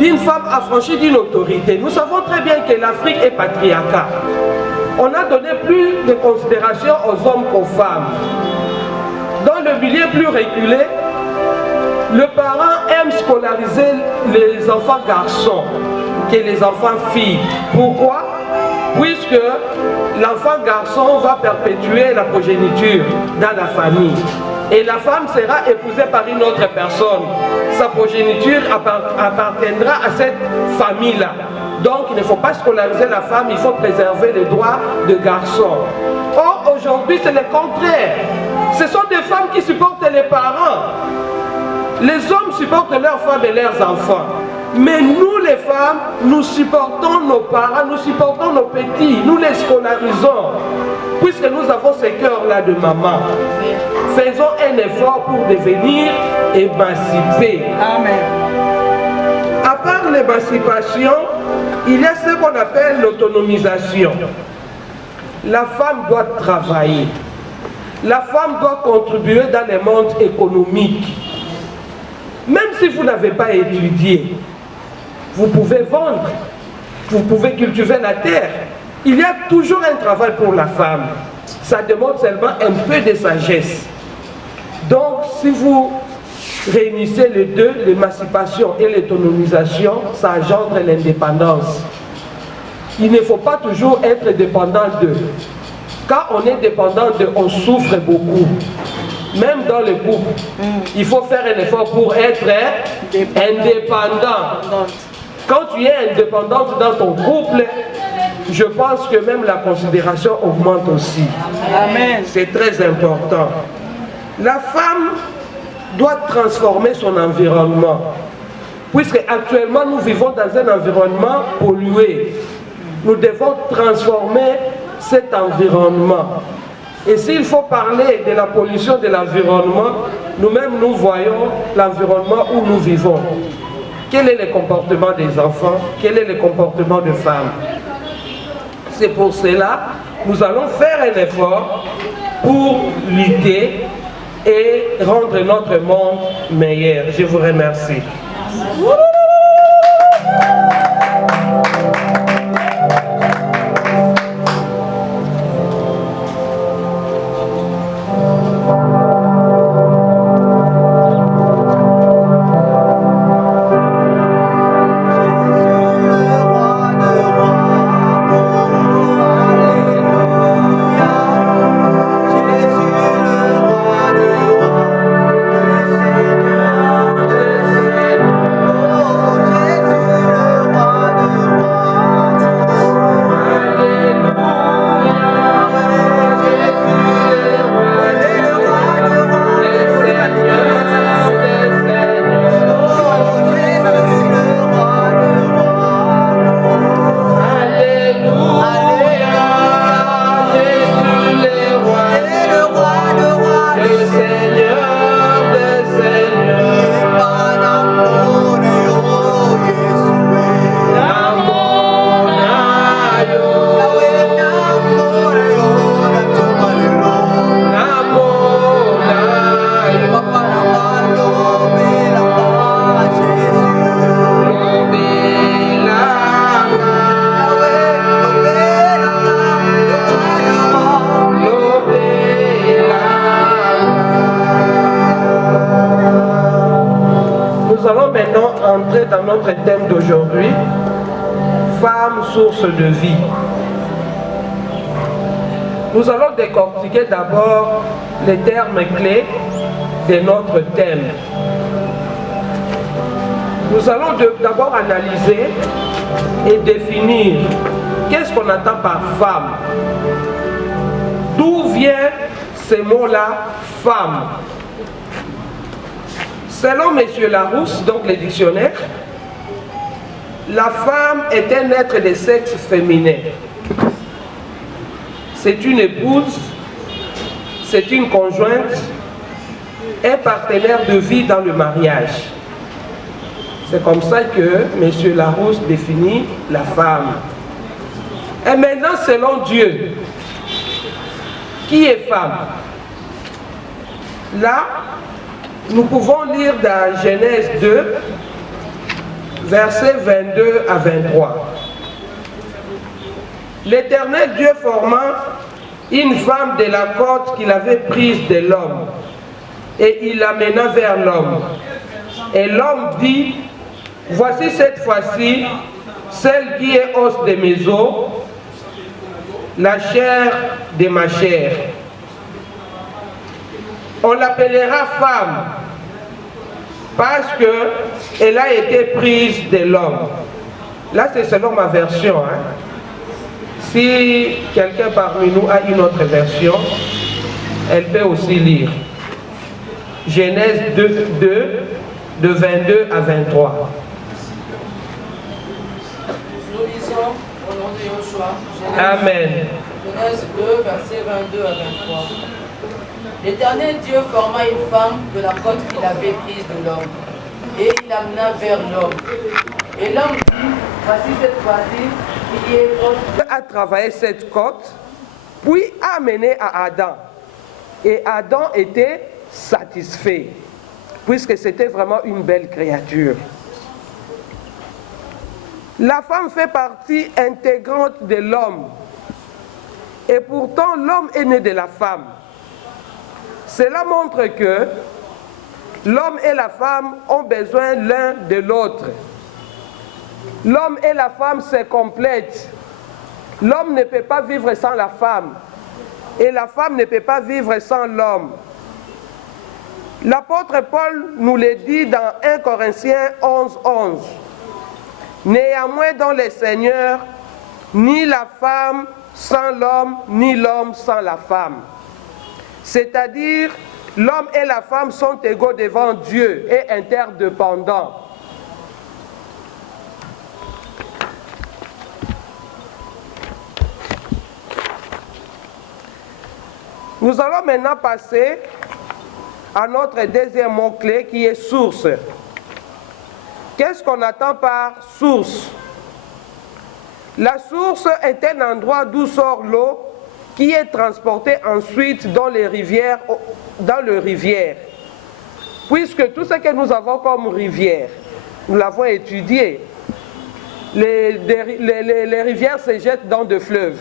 d'une femme affranchie d'une autorité. Nous savons très bien que l'Afrique est patriarcat. On a donné plus de considération aux hommes qu'aux femmes. Dans le milieu plus reculé, le parent aime scolariser les enfants garçons que les enfants filles. Pourquoi? Puisque l'enfant garçon va perpétuer la progéniture dans la famille. Et la femme sera épousée par une autre personne. Sa progéniture appartiendra à cette famille-là. Donc il ne faut pas scolariser la femme, il faut préserver les droits de garçon. Or aujourd'hui c'est le contraire. Ce sont des femmes qui supportent les parents. Les hommes supportent leurs femmes et leurs enfants. Mais nous les femmes, nous supportons nos parents, nous supportons nos petits, nous les scolarisons. Puisque nous avons ce cœur-là de maman. Faisons un effort pour devenir émancipés. Amen. À part l'émancipation, il y a ce qu'on appelle l'autonomisation. La femme doit travailler. La femme doit contribuer dans le monde économique. Même si vous n'avez pas étudié, vous pouvez vendre, vous pouvez cultiver la terre. Il y a toujours un travail pour la femme. Ça demande seulement un peu de sagesse. Donc, si vous réunissez les deux, l'émancipation et l'autonomisation, ça engendre l'indépendance. Il ne faut pas toujours être dépendant d'eux. Quand on est dépendant d'eux, on souffre beaucoup. Même dans le couple, il faut faire un effort pour être indépendant. Quand tu es indépendante dans ton couple, je pense que même la considération augmente aussi. Amen. C'est très important. La femme doit transformer son environnement. Puisque actuellement nous vivons dans un environnement pollué. Nous devons transformer cet environnement. Et s'il faut parler de la pollution de l'environnement, nous-mêmes nous voyons l'environnement où nous vivons. Quel est le comportement des enfants? Quel est le comportement des femmes? C'est pour cela que nous allons faire un effort pour lutter et rendre notre monde meilleur. Je vous remercie. Dans notre thème d'aujourd'hui, femme source de vie. Nous allons décortiquer d'abord les termes clés de notre thème. Nous allons d'abord analyser et définir qu'est-ce qu'on entend par femme. D'où vient ce mot-là, femme? Selon M. Larousse, donc le dictionnaire, la femme est un être de sexe féminin. C'est une épouse, c'est une conjointe, un partenaire de vie dans le mariage. C'est comme ça que M. Larousse définit la femme. Et maintenant, selon Dieu, qui est femme? Là, nous pouvons lire dans Genèse 2, versets 22 à 23. L'Éternel Dieu forma une femme de la côte qu'il avait prise de l'homme, et il l'amena vers l'homme. Et l'homme dit, voici cette fois-ci, celle qui est os de mes os, la chair de ma chair. On l'appellera femme, parce qu'elle a été prise de l'homme. Là, c'est selon ma version. Si quelqu'un parmi nous a une autre version, elle peut aussi lire. Genèse 2, de 22 à 23. Nous lisons au nom de Yoshua. Amen. Genèse 2, versets 22 à 23. L'Éternel Dieu forma une femme de la côte qu'il avait prise de l'homme, et il l'amena vers l'homme. Et l'homme dit, voici cette fois-ci, qui est Dieu a travaillé cette côte, puis a amené à Adam. Et Adam était satisfait, puisque c'était vraiment une belle créature. La femme fait partie intégrante de l'homme, et pourtant l'homme est né de la femme. Cela montre que l'homme et la femme ont besoin l'un de l'autre. L'homme et la femme se complètent. L'homme ne peut pas vivre sans la femme, et la femme ne peut pas vivre sans l'homme. L'apôtre Paul nous le dit dans 1 Corinthiens 11, 11. Néanmoins dans le Seigneur, ni la femme sans l'homme, ni l'homme sans la femme. C'est-à-dire, l'homme et la femme sont égaux devant Dieu et interdépendants. Nous allons maintenant passer à notre deuxième mot-clé qui est source. Qu'est-ce qu'on attend par source? La source est un endroit d'où sort l'eau qui est transportée ensuite dans les rivières, Puisque tout ce que nous avons comme rivière, nous l'avons étudié. Les rivières se jettent dans des fleuves.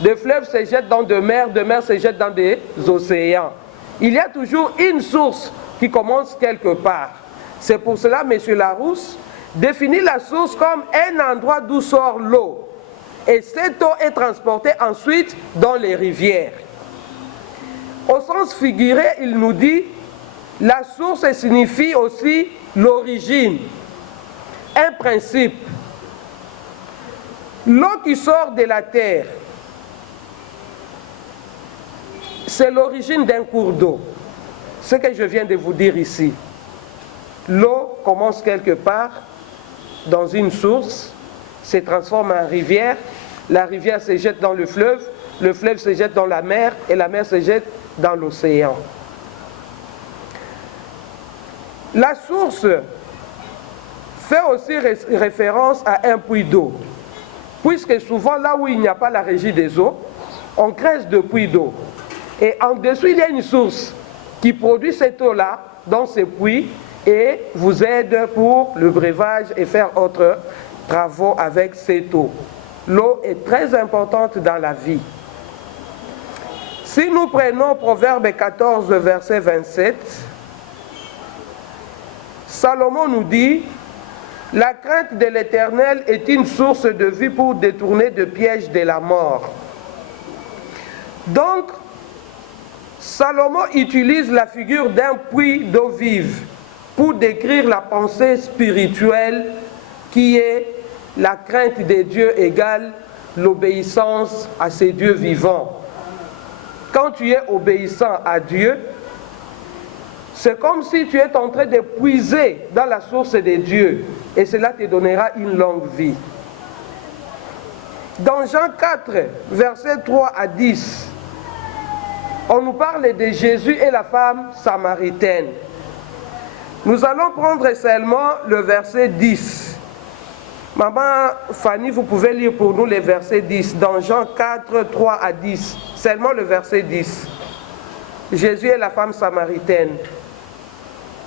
Des fleuves se jettent dans des mers se jettent dans des océans. Il y a toujours une source qui commence quelque part. C'est pour cela, M. Larousse définit la source comme un endroit d'où sort l'eau. Et cette eau est transportée ensuite dans les rivières. Au sens figuré, il nous dit, la source signifie aussi l'origine, un principe. L'eau qui sort de la terre, c'est l'origine d'un cours d'eau. Ce que je viens de vous dire ici. L'eau commence quelque part dans une source, se transforme en rivière, la rivière se jette dans le fleuve se jette dans la mer et la mer se jette dans l'océan. La source fait aussi référence à un puits d'eau, puisque souvent là où il n'y a pas la régie des eaux, on creuse des puits d'eau. Et en dessous, il y a une source qui produit cette eau-là dans ce puits et vous aide pour le breuvage et faire autres travaux avec cette eau. L'eau est très importante dans la vie. Si nous prenons Proverbe 14, verset 27, Salomon nous dit « La crainte de l'Éternel est une source de vie pour détourner des pièges de la mort. » Donc, Salomon utilise la figure d'un puits d'eau vive pour décrire la pensée spirituelle qui est la crainte des dieux égale l'obéissance à ces dieux vivants. Quand tu es obéissant à Dieu, c'est comme si tu es en train de puiser dans la source de Dieu et cela te donnera une longue vie. Dans Jean 4, versets 3 à 10, on nous parle de Jésus et la femme samaritaine. Nous allons prendre seulement le verset 10. Maman Fanny, vous pouvez lire pour nous les versets 10. Dans Jean 4, 3 à 10. Seulement le verset 10. Jésus et la femme samaritaine.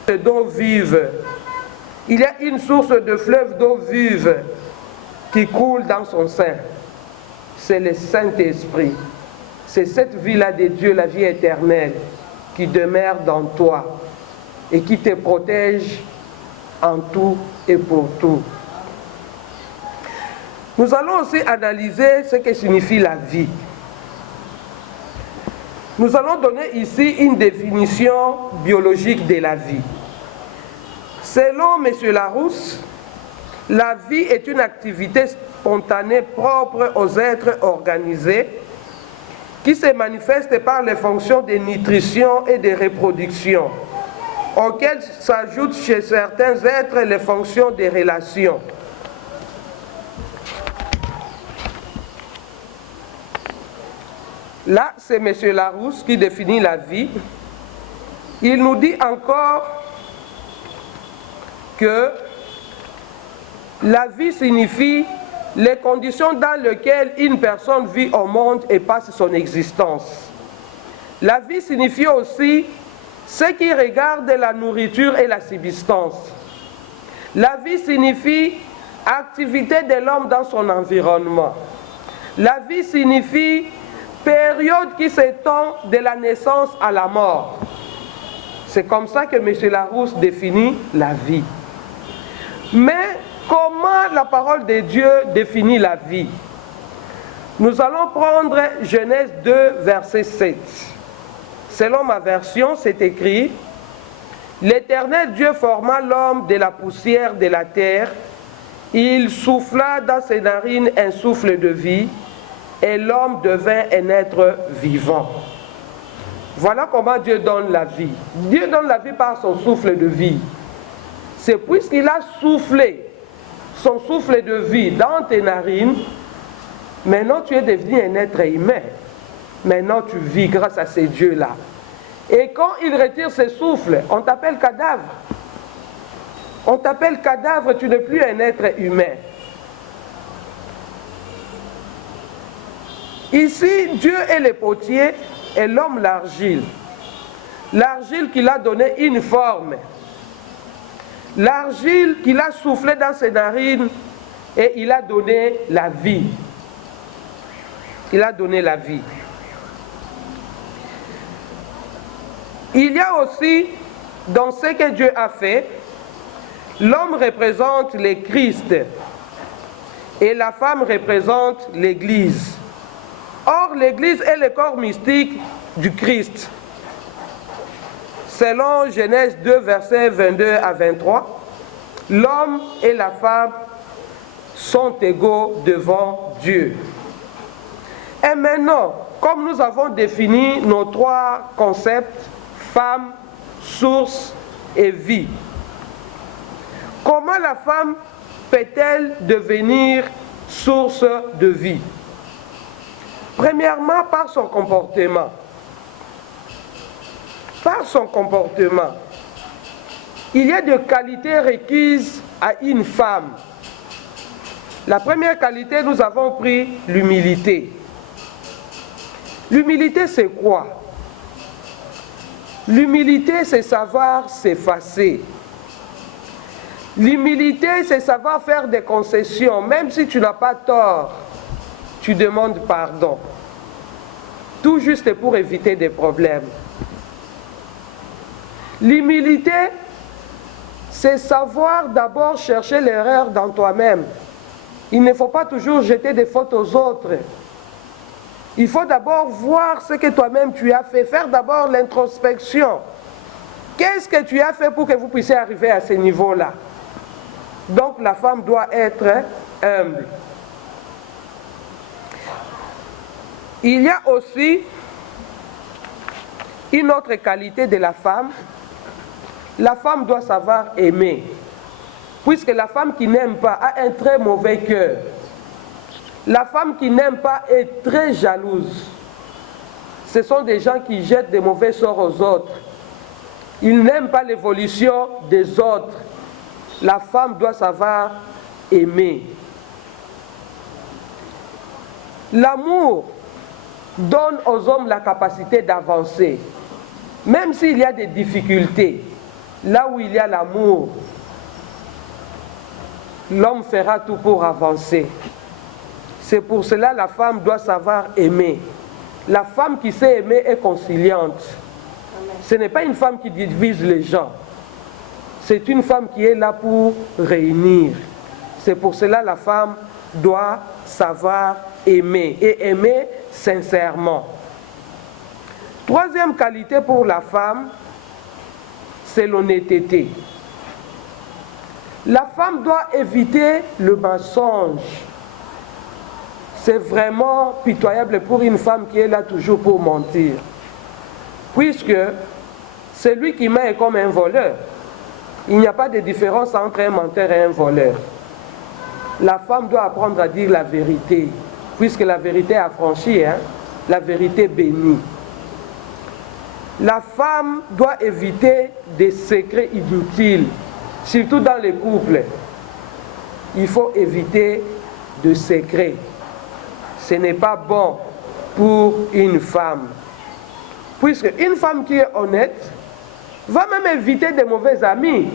D'eau vive. Il y a une source de fleuve d'eau vive qui coule dans son sein. C'est le Saint-Esprit. C'est cette vie-là de Dieu, la vie éternelle, qui demeure dans toi et qui te protège en tout et pour tout. Nous allons aussi analyser ce que signifie la vie. Nous allons donner ici une définition biologique de la vie. Selon M. Larousse, la vie est une activité spontanée propre aux êtres organisés qui se manifeste par les fonctions de nutrition et de reproduction, auxquelles s'ajoutent chez certains êtres les fonctions de relations. Là, c'est M. Larousse qui définit la vie. Il nous dit encore que la vie signifie les conditions dans lesquelles une personne vit au monde et passe son existence. La vie signifie aussi ce qui regarde la nourriture et la subsistance. La vie signifie activité de l'homme dans son environnement. La vie signifie période qui s'étend de la naissance à la mort. C'est comme ça que M. Larousse définit la vie. Mais comment la parole de Dieu définit la vie? Nous allons prendre Genèse 2, verset 7. Selon ma version, c'est écrit: L'Éternel Dieu forma l'homme de la poussière de la terre. Il souffla dans ses narines un souffle de vie, et l'homme devint un être vivant. Voilà comment Dieu donne la vie. Dieu donne la vie par son souffle de vie. C'est puisqu'il a soufflé son souffle de vie dans tes narines, maintenant tu es devenu un être humain. Maintenant tu vis grâce à ces dieux-là. Et quand il retire ses souffles, on t'appelle cadavre. On t'appelle cadavre, tu n'es plus un être humain. Ici, Dieu est le potier et l'homme l'argile. L'argile qu'il a donné une forme. L'argile qu'il a soufflé dans ses narines et il a donné la vie. Il a donné la vie. Il y a aussi, dans ce que Dieu a fait, l'homme représente le Christ et la femme représente l'Église. Or, l'Église est le corps mystique du Christ. Selon Genèse 2, versets 22 à 23, l'homme et la femme sont égaux devant Dieu. Et maintenant, comme nous avons défini nos trois concepts, femme, source et vie, comment la femme peut-elle devenir source de vie? Premièrement, par son comportement. Par son comportement. Il y a des qualités requises à une femme. La première qualité, nous avons pris l'humilité. L'humilité, c'est quoi? L'humilité, c'est savoir s'effacer. L'humilité, c'est savoir faire des concessions. Même si tu n'as pas tort, tu demandes pardon. Tout juste pour éviter des problèmes. L'humilité, c'est savoir d'abord chercher l'erreur dans toi-même. Il ne faut pas toujours jeter des fautes aux autres. Il faut d'abord voir ce que toi-même tu as fait. Faire d'abord l'introspection. Qu'est-ce que tu as fait pour que vous puissiez arriver à ce niveau-là? Donc la femme doit être humble. Il y a aussi une autre qualité de la femme. La femme doit savoir aimer. Puisque la femme qui n'aime pas a un très mauvais cœur. La femme qui n'aime pas est très jalouse. Ce sont des gens qui jettent des mauvais sorts aux autres. Ils n'aiment pas l'évolution des autres. La femme doit savoir aimer. L'amour donne aux hommes la capacité d'avancer. Même s'il y a des difficultés, là où il y a l'amour, l'homme fera tout pour avancer. C'est pour cela que la femme doit savoir aimer. La femme qui sait aimer est conciliante. Ce n'est pas une femme qui divise les gens. C'est une femme qui est là pour réunir. C'est pour cela que la femme doit savoir aimer et aimer sincèrement. Troisième qualité pour la femme, c'est l'honnêteté. La femme doit éviter le mensonge. C'est vraiment pitoyable pour une femme qui est là toujours pour mentir. Puisque celui qui ment est comme un voleur. Il n'y a pas de différence entre un menteur et un voleur. La femme doit apprendre à dire la vérité, puisque la vérité est affranchie, la vérité bénie. La femme doit éviter des secrets inutiles, surtout dans les couples. Il faut éviter de secrets. Ce n'est pas bon pour une femme. Puisque une femme qui est honnête va même éviter des mauvais amis.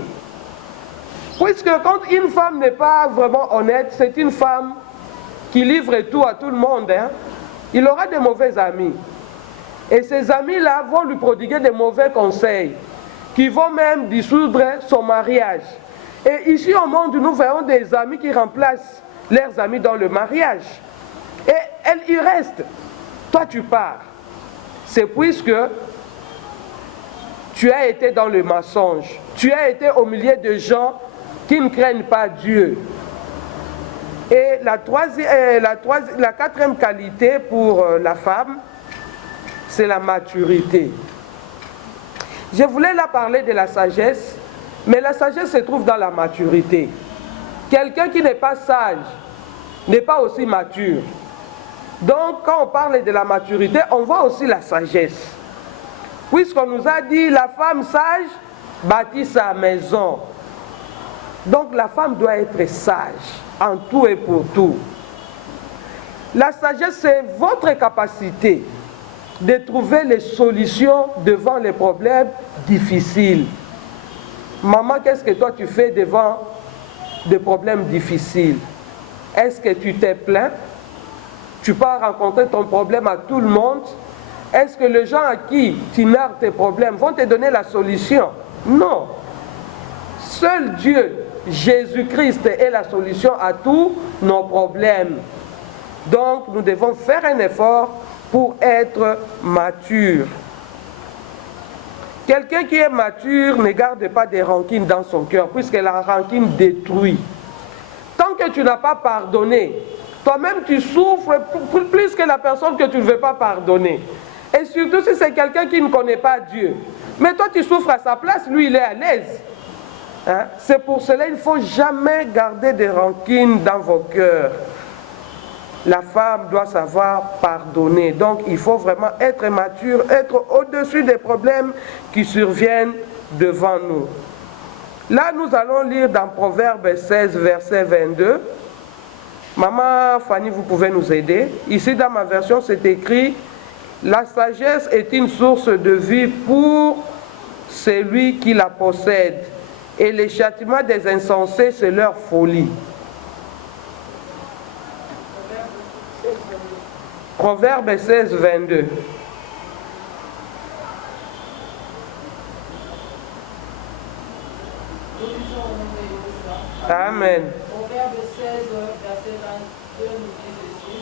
Puisque quand une femme n'est pas vraiment honnête, c'est une femme qui livre tout à tout le monde. Il aura des mauvais amis. Et ces amis-là vont lui prodiguer des mauvais conseils, qui vont même dissoudre son mariage. Et ici au monde, nous voyons des amis qui remplacent leurs amis dans le mariage. Et elle y reste. Toi, tu pars. C'est puisque tu as été dans le mensonge. Tu as été au milieu de gens qui ne craignent pas Dieu. Et la quatrième qualité pour la femme, c'est la maturité. Je voulais là parler de la sagesse, mais la sagesse se trouve dans la maturité. Quelqu'un qui n'est pas sage n'est pas aussi mature. Donc, quand on parle de la maturité, on voit aussi la sagesse. Puisqu'on nous a dit, la femme sage bâtit sa maison. Donc, la femme doit être sage en tout et pour tout. La sagesse, c'est votre capacité de trouver les solutions devant les problèmes difficiles. Maman, qu'est-ce que toi tu fais devant des problèmes difficiles? Est-ce que tu t'es plaint? Tu peux rencontrer ton problème à tout le monde? Est-ce que les gens à qui tu narres tes problèmes vont te donner la solution? Non. Seul Dieu, Jésus-Christ, est la solution à tous nos problèmes. Donc, nous devons faire un effort pour être mature. Quelqu'un qui est mature ne garde pas des rancines dans son cœur, puisque la rancune détruit. Tant que tu n'as pas pardonné, toi-même tu souffres plus que la personne que tu ne veux pas pardonner. Et surtout si c'est quelqu'un qui ne connaît pas Dieu. Mais toi tu souffres à sa place, lui il est à l'aise. C'est pour cela qu'il ne faut jamais garder des rancunes dans vos cœurs. La femme doit savoir pardonner. Donc il faut vraiment être mature, être au-dessus des problèmes qui surviennent devant nous. Là, nous allons lire dans Proverbe 16, verset 22. Maman Fanny, vous pouvez nous aider. Ici, dans ma version, c'est écrit « La sagesse est une source de vie pour celui qui la possède, et les châtiments des insensés, c'est leur folie. » Proverbe 16, 22. Amen. Proverbe 16, verset 22 nous dit ceci.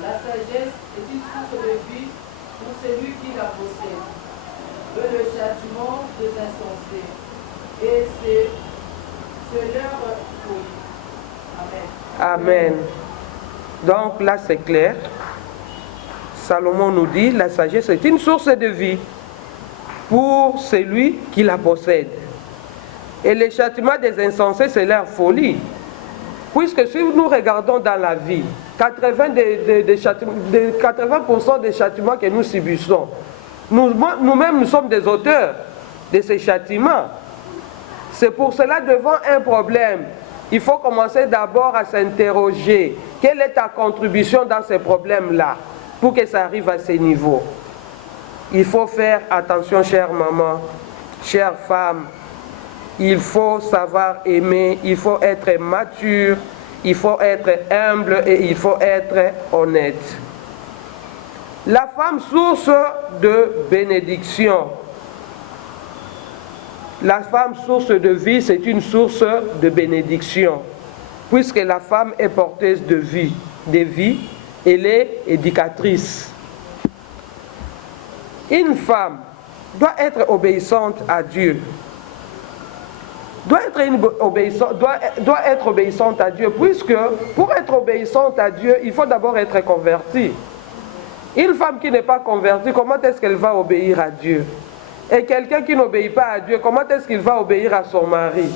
La sagesse est une source de vie pour celui qui la possède, et le châtiment des insensés, et c'est leur folie. Amen. Amen. Donc là c'est clair. Salomon nous dit, la sagesse est une source de vie pour celui qui la possède. Et les châtiments des insensés, c'est leur folie. Puisque si nous regardons dans la vie, 80% des châtiments que nous subissons, nous-mêmes nous sommes des auteurs de ces châtiments. C'est pour cela, devant un problème, il faut commencer d'abord à s'interroger. Quelle est ta contribution dans ces problèmes-là pour que ça arrive à ces niveaux? Il faut faire attention, chère maman, chère femme. il faut savoir aimer, il faut être mature, il faut être humble et il faut être honnête. La femme, source de bénédiction. La femme, source de vie, c'est une source de bénédiction. Puisque la femme est porteuse de vie, elle est éducatrice. Une femme doit être obéissante à Dieu. Doit être obéissante à Dieu, puisque pour être obéissante à Dieu, il faut d'abord être convertie. Une femme qui n'est pas convertie, comment est-ce qu'elle va obéir à Dieu? Et quelqu'un qui n'obéit pas à Dieu, comment est-ce qu'il va obéir à son mari?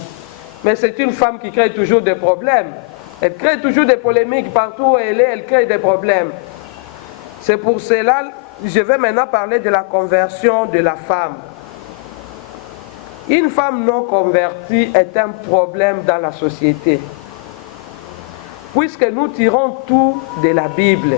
Mais c'est une femme qui crée toujours des problèmes. Elle crée toujours des polémiques partout où elle est, elle crée des problèmes. C'est pour cela, je vais maintenant parler de la conversion de la femme. Une femme non convertie est un problème dans la société. Puisque nous tirons tout de la Bible.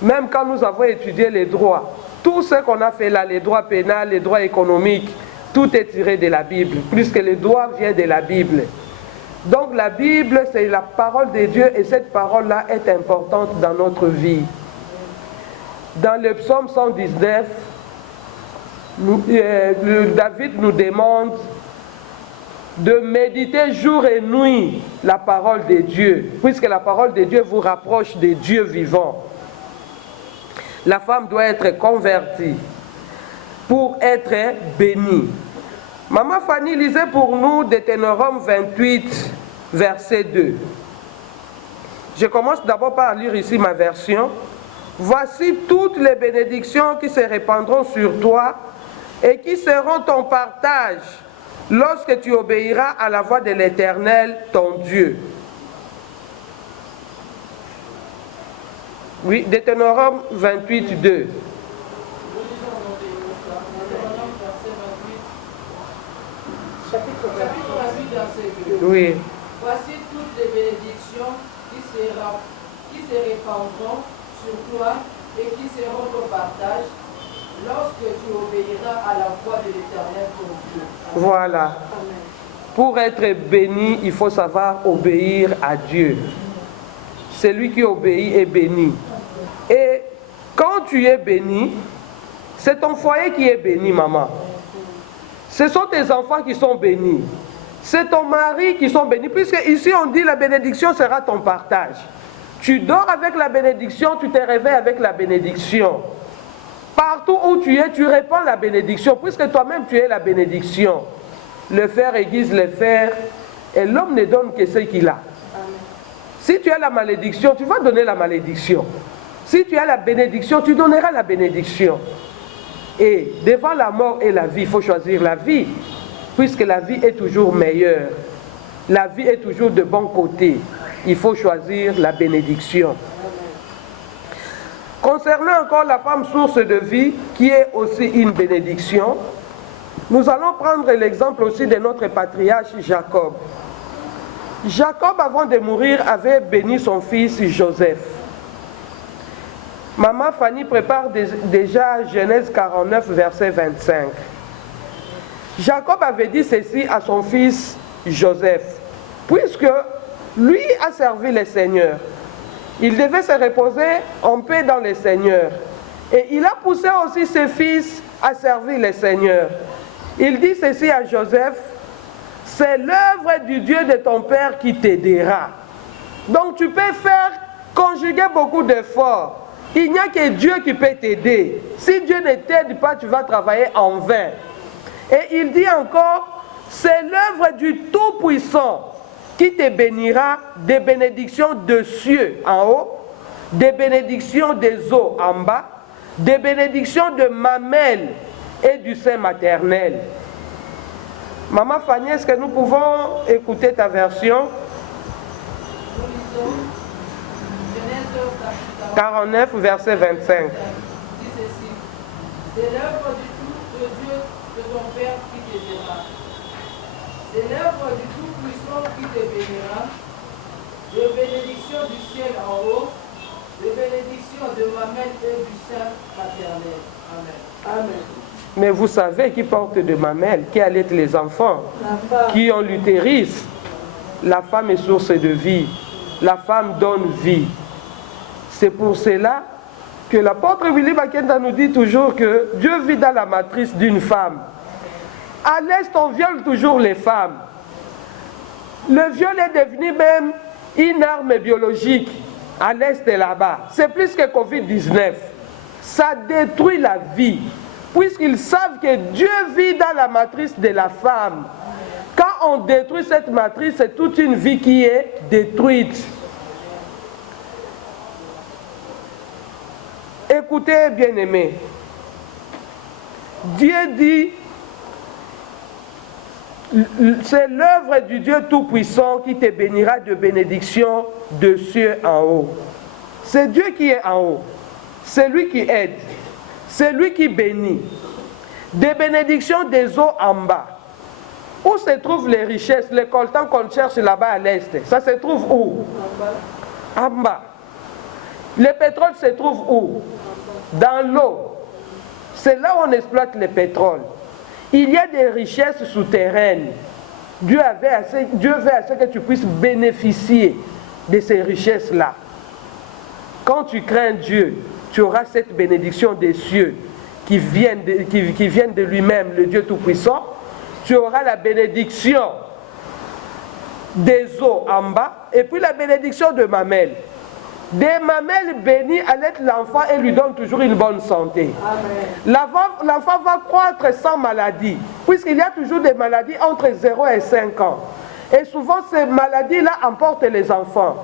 Même quand nous avons étudié les droits, tout ce qu'on a fait là, les droits pénals, les droits économiques, tout est tiré de la Bible, puisque le droit vient de la Bible. Donc la Bible, c'est la parole de Dieu et cette parole-là est importante dans notre vie. Dans le psaume 119, David nous demande de méditer jour et nuit la parole de Dieu, puisque la parole de Dieu vous rapproche des dieux vivants. La femme doit être convertie pour être bénie. Maman Fanny lisait pour nous Deutéronome 28, verset 2. Je commence d'abord par lire ici ma version. Voici toutes les bénédictions qui se répandront sur toi et qui seront ton partage lorsque tu obéiras à la voix de l'Éternel, ton Dieu. Oui, Deutéronome 28, 2. Oui. Voici toutes les bénédictions qui se répandront sur toi et qui seront ton partage lorsque tu obéiras à la voix de l'Éternel ton Dieu. Voilà. Amen. Pour être béni, il faut savoir obéir à Dieu. Celui qui obéit est béni. Et quand tu es béni, c'est ton foyer qui est béni, maman. Ce sont tes enfants qui sont bénis. C'est ton mari qui sont bénis. Puisque ici on dit la bénédiction sera ton partage. Tu dors avec la bénédiction, tu te réveilles avec la bénédiction. Partout où tu es, tu répands la bénédiction. Puisque toi-même tu es la bénédiction. Le fer aiguise le fer. Et l'homme ne donne que ce qu'il a. Si tu as la malédiction, tu vas donner la malédiction. Si tu as la bénédiction, tu donneras la bénédiction. Et devant la mort et la vie, il faut choisir la vie. Puisque la vie est toujours meilleure. La vie est toujours de bon côté. Il faut choisir la bénédiction. Concernant encore la femme source de vie, qui est aussi une bénédiction, nous allons prendre l'exemple aussi de notre patriarche Jacob. Jacob, avant de mourir, avait béni son fils Joseph. Maman Fanny prépare déjà Genèse 49, verset 25. Jacob avait dit ceci à son fils Joseph, puisque lui a servi le Seigneur. Il devait se reposer en paix dans le Seigneur. Et il a poussé aussi ses fils à servir le Seigneur. Il dit ceci à Joseph: c'est l'œuvre du Dieu de ton père qui t'aidera. Donc tu peux faire conjuguer beaucoup d'efforts. Il n'y a que Dieu qui peut t'aider. Si Dieu ne t'aide pas, tu vas travailler en vain. Et il dit encore, c'est l'œuvre du Tout-Puissant qui te bénira des bénédictions de cieux en haut, des bénédictions des eaux en bas, des bénédictions de mamelles et du sein maternel. Maman Fanny, est-ce que nous pouvons écouter ta version? 49, verset 25. Dit ceci: c'est l'œuvre de Dieu de ton Père qui t'aidera. C'est l'œuvre du Tout-Puissant qui te bénira. De bénédiction du ciel en haut, de bénédiction de mamelle et du sein maternel. Amen. Amen. Mais vous savez qui porte de mamelles, qui allait les enfants, qui ont l'utérus. La femme est source de vie. La femme donne vie. C'est pour cela que l'apôtre Willy Makenda nous dit toujours que Dieu vit dans la matrice d'une femme. À l'Est, on viole toujours les femmes. Le viol est devenu même une arme biologique à l'Est et là-bas. C'est plus que Covid-19. Ça détruit la vie, puisqu'ils savent que Dieu vit dans la matrice de la femme. Quand on détruit cette matrice, c'est toute une vie qui est détruite. Écoutez, bien-aimés. Dieu dit, c'est l'œuvre du Dieu Tout-Puissant qui te bénira de bénédictions de cieux en haut. C'est Dieu qui est en haut. C'est lui qui aide. C'est lui qui bénit. Des bénédictions des eaux en bas. Où se trouvent les richesses, les coltans qu'on cherche là-bas à l'est? Ça se trouve où? En bas. Le pétrole se trouve où? Dans l'eau. C'est là où on exploite le pétrole. Il y a des richesses souterraines. Dieu veut assez que tu puisses bénéficier de ces richesses-là. Quand tu crains Dieu, tu auras cette bénédiction des cieux qui viennent de lui-même, le Dieu Tout-Puissant. Tu auras la bénédiction des eaux en bas et puis la bénédiction de mamelles. Des mamelles bénies allaitent l'enfant et lui donnent toujours une bonne santé. L'enfant va croître sans maladie, puisqu'il y a toujours des maladies entre 0 et 5 ans. Et souvent, ces maladies-là emportent les enfants.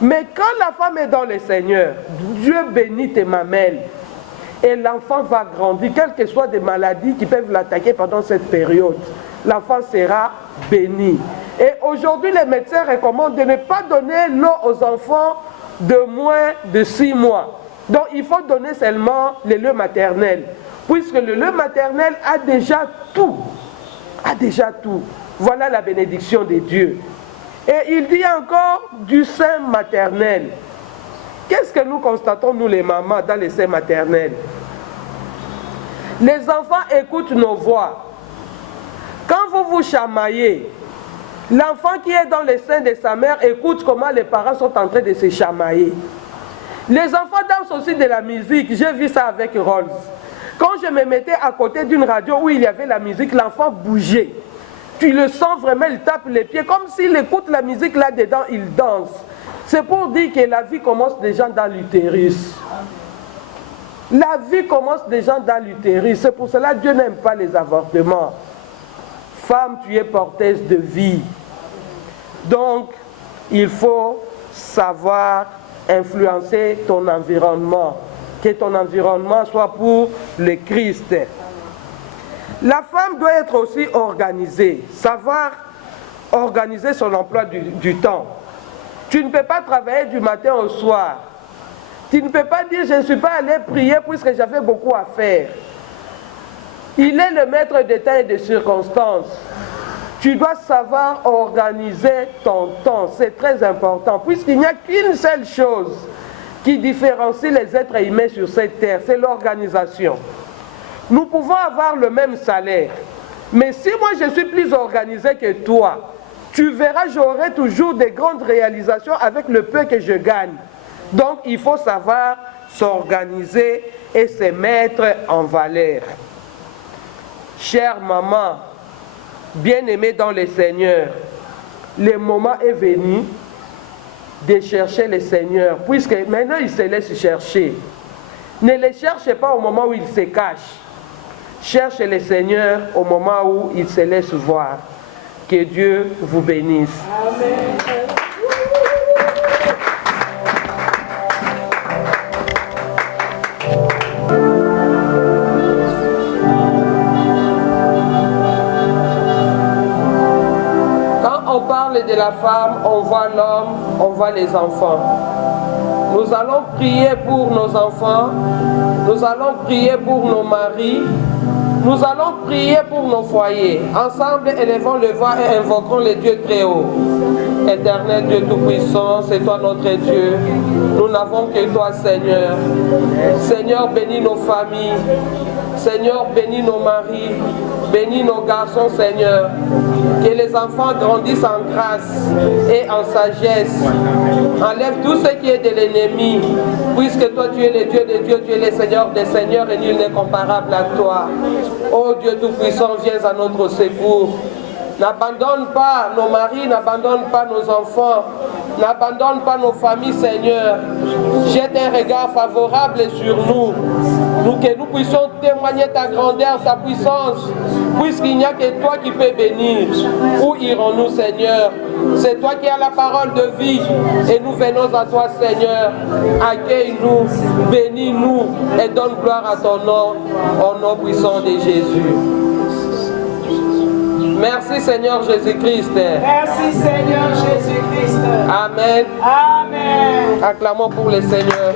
Mais quand la femme est dans le Seigneur, Dieu bénit tes mamelles. Et l'enfant va grandir, quelles que soient des maladies qui peuvent l'attaquer pendant cette période. L'enfant sera béni. Et aujourd'hui, les médecins recommandent de ne pas donner l'eau aux enfants de moins de 6 mois. Donc, il faut donner seulement le lait maternel. Puisque le lait maternel a déjà tout. Voilà la bénédiction de Dieu. Et il dit encore du sein maternel. Qu'est-ce que nous constatons, nous les mamans, dans les seins maternels? Les enfants écoutent nos voix. Quand vous vous chamaillez, l'enfant qui est dans le sein de sa mère écoute comment les parents sont en train de se chamailler. Les enfants dansent aussi de la musique. J'ai vu ça avec Rolls. Quand je me mettais à côté d'une radio où il y avait la musique, l'enfant bougeait. Tu le sens vraiment, il tape les pieds. Comme s'il écoute la musique là-dedans, il danse. C'est pour dire que la vie commence déjà dans l'utérus. La vie commence déjà dans l'utérus. C'est pour cela que Dieu n'aime pas les avortements. Femme, tu es porteuse de vie. Donc, il faut savoir influencer ton environnement. Que ton environnement soit pour le Christ. La femme doit être aussi organisée. Savoir organiser son emploi du temps. Tu ne peux pas travailler du matin au soir. Tu ne peux pas dire je ne suis pas allé prier puisque j'avais beaucoup à faire. Il est le maître des temps et des circonstances. Tu dois savoir organiser ton temps. C'est très important puisqu'il n'y a qu'une seule chose qui différencie les êtres humains sur cette terre, c'est l'organisation. Nous pouvons avoir le même salaire. Mais si moi je suis plus organisé que toi, tu verras, j'aurai toujours des grandes réalisations avec le peu que je gagne. Donc, il faut savoir s'organiser et se mettre en valeur. Chère maman, bien-aimée dans le Seigneur, le moment est venu de chercher le Seigneur, puisque maintenant il se laisse chercher. Ne le cherchez pas au moment où il se cache. Cherchez le Seigneur au moment où il se laisse voir. Que Dieu vous bénisse. Amen. Quand on parle de la femme, on voit l'homme, on voit les enfants. Nous allons prier pour nos enfants, nous allons prier pour nos maris, nous allons prier pour nos foyers. Ensemble, élevons le voix et invoquons le Dieu très haut. Éternel Dieu Tout-Puissant, c'est toi notre Dieu. Nous n'avons que toi, Seigneur. Seigneur, bénis nos familles. Seigneur, bénis nos maris, bénis nos garçons, Seigneur. Que les enfants grandissent en grâce et en sagesse. Enlève tout ce qui est de l'ennemi, puisque toi tu es le Dieu des dieux, tu es le Seigneur des seigneurs et nul n'est comparable à toi. Oh Dieu Tout-Puissant, viens à notre secours. N'abandonne pas nos maris, n'abandonne pas nos enfants, n'abandonne pas nos familles, Seigneur. Jette un regard favorable sur nous. Que nous puissions témoigner ta grandeur, ta puissance, puisqu'il n'y a que toi qui peux bénir. Où irons-nous, Seigneur? C'est toi qui as la parole de vie et nous venons à toi, Seigneur. Accueille-nous, bénis-nous et donne gloire à ton nom, au nom puissant de Jésus. Merci Seigneur Jésus-Christ. Merci Seigneur Jésus-Christ. Amen. Amen. Acclamons pour le Seigneur.